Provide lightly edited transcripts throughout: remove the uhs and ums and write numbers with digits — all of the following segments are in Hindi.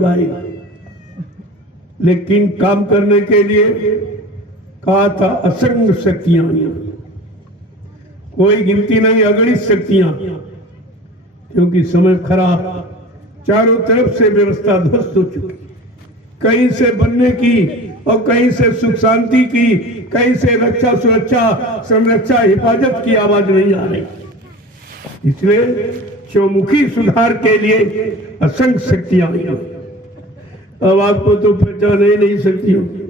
लगाएगा, लेकिन काम करने के लिए कहा था असंग शक्तियां, कोई गिनती नहीं, अगणित शक्तियां, क्योंकि समय खराब, चारों तरफ से व्यवस्था ध्वस्त हो चुकी, कहीं से बनने की और कहीं से सुख शांति की, कहीं से रक्षा सुरक्षा संरक्षा हिफाजत की आवाज नहीं आ रही। इसलिए चौमुखी सुधार के लिए असंख्य शक्तियां आई। अब आपको तो पहचान ही नहीं सकती होगी,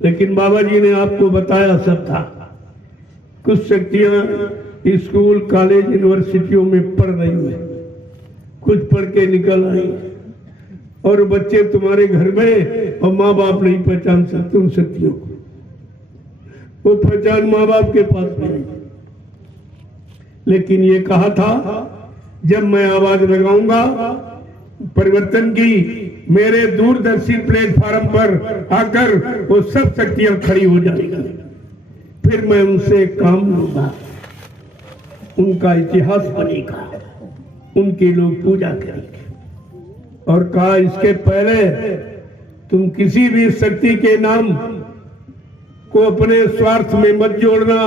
लेकिन बाबा जी ने आपको बताया सब था। कुछ शक्तियां स्कूल कॉलेज यूनिवर्सिटियों में पढ़ रही हैं, कुछ पढ़ के निकल आई, और बच्चे तुम्हारे घर में और माँ बाप नहीं पहचान सकते उन शक्तियों को। वो पहचान माँ बाप के पास नहीं। लेकिन ये कहा था जब मैं आवाज लगाऊंगा परिवर्तन की, मेरे दूरदर्शी प्लेटफार्म पर आकर वो सब शक्तियां खड़ी हो जाएगी, फिर मैं उनसे काम लूंगा, उनका इतिहास बनेगा, उनकी लोग पूजा करेंगे। और कहा इसके पहले तुम किसी भी शक्ति के नाम को अपने स्वार्थ में मत जोड़ना,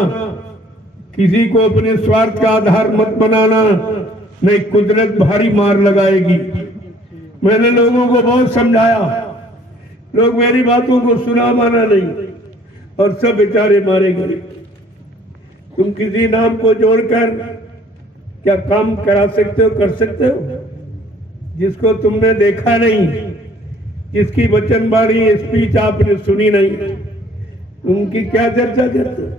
किसी को अपने स्वार्थ का आधार मत बनाना, नहीं कुदरत भारी मार लगाएगी। मैंने लोगों को बहुत समझाया, लोग मेरी बातों को सुना माना नहीं, और सब बेचारे मारे गए। तुम किसी नाम को जोड़कर क्या काम करा सकते हो, कर सकते हो? जिसको तुमने देखा नहीं, जिसकी वचनबाणी स्पीच आपने सुनी नहीं, उनकी क्या चर्चा करते हो?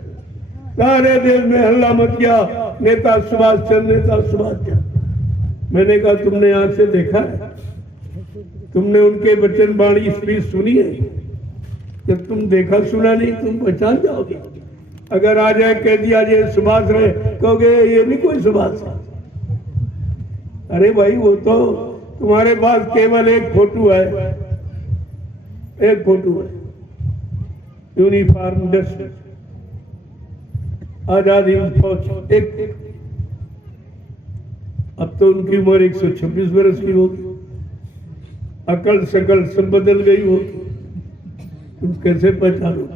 सारे देश में हल्ला मच गया, नेता सुभाष चंद्र, नेता सुभाष चंद्र। मैंने कहा तुमने आंख से देखा है? तुमने उनके वचनबाणी स्पीच सुनी है? जब तुम देखा सुना नहीं तुम पहचान जाओगे। अगर आ जाए कह दिया ये सुभाष रहे, कहोगे ये भी कोई सुभाष है। अरे भाई वो तो तुम्हारे पास केवल एक फोटो है, एक फोटो है, यूनिफॉर्म ड्रेस, आजादी फौज एक। अब तो उनकी उम्र 126 वर्ष की होगी, अकल शकल सब बदल गई होगी, तुम कैसे पहचानो?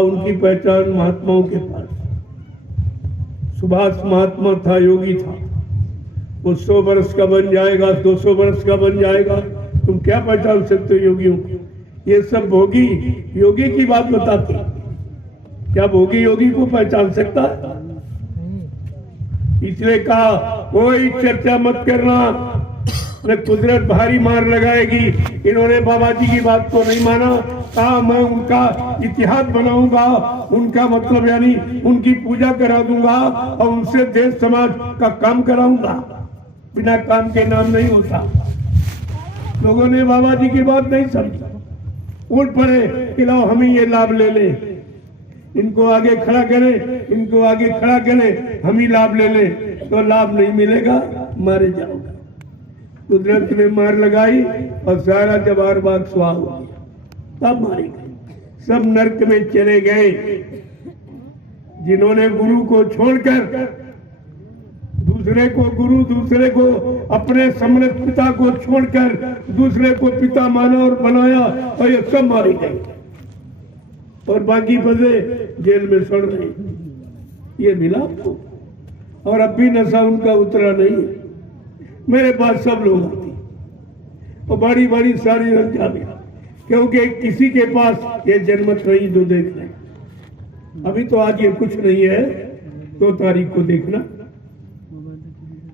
उनकी पहचान महात्माओं के पास। सुभाष महात्मा था, योगी था, वो 100 वर्ष का बन जाएगा, 200 वर्ष का बन जाएगा, तुम क्या पहचान सकते हो योगियों को? ये सब भोगी योगी की बात बताते, क्या भोगी योगी को पहचान सकता है? इसलिए कहा कोई चर्चा मत करना, न कुदरत भारी मार लगाएगी। इन्होंने बाबा जी की बात को नहीं माना, कहा मैं उनका इतिहास बनाऊंगा, उनका मतलब यानी उनकी पूजा करा दूंगा और उनसे देश समाज का काम कराऊंगा। बिना काम के नाम नहीं होता। लोगों ने बाबा जी की बात नहीं समझा, उठ पड़े कि लो हमें ये लाभ ले ले, इनको आगे खड़ा करें, इनको आगे खड़ा करें, हम ही लाभ ले ले। तो लाभ नहीं मिलेगा, मारे जाओगे। कुदरत ने मार लगाई और सारा जवार बाग सुहा हो गया, तब मारे गए। सब नरक में चले गए जिन्होंने गुरु को छोड़कर दूसरे को गुरु, दूसरे को अपने समृद्ध पिता को छोड़कर दूसरे को पिता माना और बनाया, और ये सब मारे गए और बाकी फंसे जेल में सड़ रहे। ये मिला आपको? और अब भी नशा उनका उतरा नहीं है। मेरे पास सब लोग आते और बड़ी बड़ी सारी रंजा में, क्योंकि किसी के पास ये जन्मत नहीं जो देख रहे। अभी तो आज ये कुछ नहीं है, 2 तारीख को देखना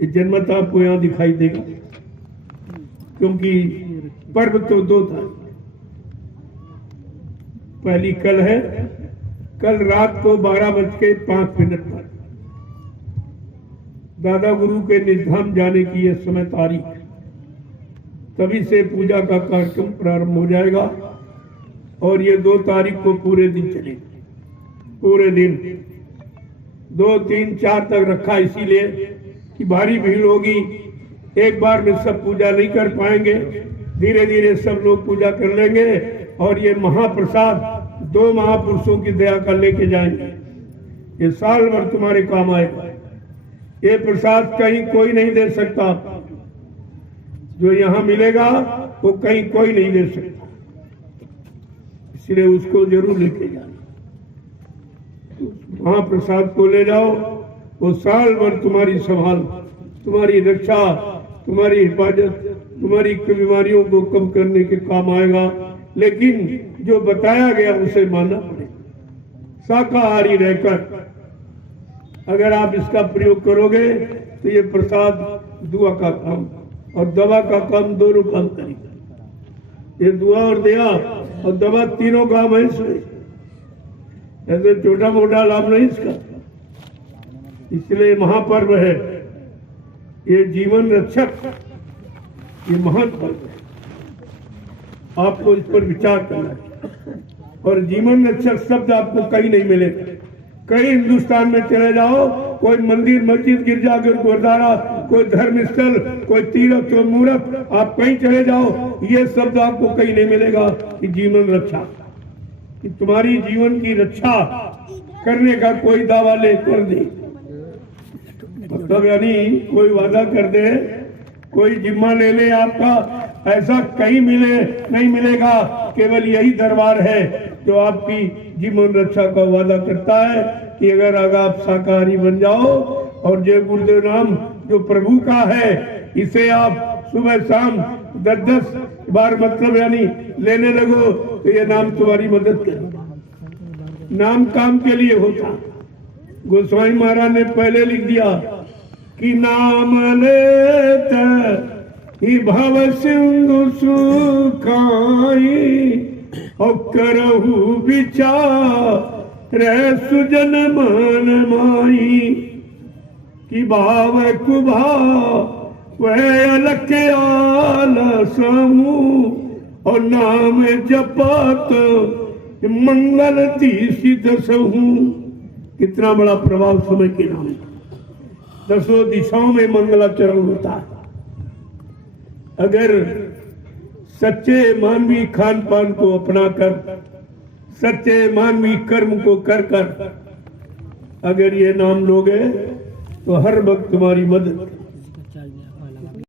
ये जन्मत आपको यहाँ दिखाई देगा, क्योंकि पर्व तो 2 तारीख। पहली कल है, कल रात को 12:05 पर दादा गुरु के निधाम जाने की यह समय तारीख, तभी से पूजा का कार्यक्रम प्रारंभ हो जाएगा और ये 2 तारीख को पूरे दिन चलेगा। पूरे दिन 2, 3, 4 तक रखा इसीलिए कि भारी भीड़ होगी, एक बार में सब पूजा नहीं कर पाएंगे, धीरे धीरे सब लोग पूजा कर लेंगे और ये महाप्रसाद 2 महापुरुषों की दया कर लेके जाएंगे। ये साल भर तुम्हारे काम आएगा। ये प्रसाद कहीं कोई नहीं दे सकता। जो यहाँ मिलेगा वो कहीं कोई नहीं ले सकता, इसलिए उसको जरूर लेके जाना। महाप्रसाद को ले जाओ, वो साल भर तुम्हारी संभाल, तुम्हारी रक्षा, तुम्हारी हिफाजत, तुम्हारी बीमारियों को कम करने के काम आएगा। लेकिन जो बताया गया उसे मानना पड़ेगा। शाकाहारी रहकर अगर आप इसका प्रयोग करोगे तो ये प्रसाद दुआ का काम और दवा का काम दोनों काम करेगा। ये दुआ और दया और दवा तीनों काम है इसमें, ऐसे छोटा मोटा लाभ नहीं इसका। इसलिए महापर्व है, ये जीवन रक्षक, ये महान पर्व है। आपको इस पर विचार करना है। और जीवन रक्षक शब्द आपको कहीं नहीं मिलेगा। कहीं हिंदुस्तान में चले जाओ, कोई मंदिर, मस्जिद, गिरजाघर, गुरुद्वारा, कोई धर्म स्थल, कोई तीर्थ और मूर्त, आप कहीं चले जाओ, ये शब्द आपको कहीं नहीं मिलेगा कि जीवन रक्षा, कि तुम्हारी जीवन की रक्षा करने का कोई दावा ले कर दे। मतलब यानी कोई वादा कर दे, कोई जिम्मा ले ले आपका, ऐसा कहीं नहीं मिलेगा। केवल यही दरबार है जो आपकी जीवन रक्षा का वादा करता है कि अगर आप शाकाहारी बन जाओ और जय गुरुदेव नाम जो प्रभु का है, इसे आप सुबह शाम 10-10 बार मतलब यानी लेने लगो तो ये नाम तुम्हारी मदद करेगा। नाम काम के लिए होता। गोस्वामी महाराज ने पहले लिख दिया कि नाम लेते ही भव सिंधु सुखाई और करहु विचार सुजन मन माई कि भाव कुभाव वह अलख आलसहूँ और नाम जपत मंगल सिद्ध सहूँ। कितना बड़ा प्रभाव समय के नाम है। 10 दिशाओं में मंगलाचरण होता है। अगर सच्चे मानवीय खान पान को अपनाकर, सच्चे मानवीय कर्म को कर कर अगर ये नाम लोगे तो हर वक्त तुम्हारी मदद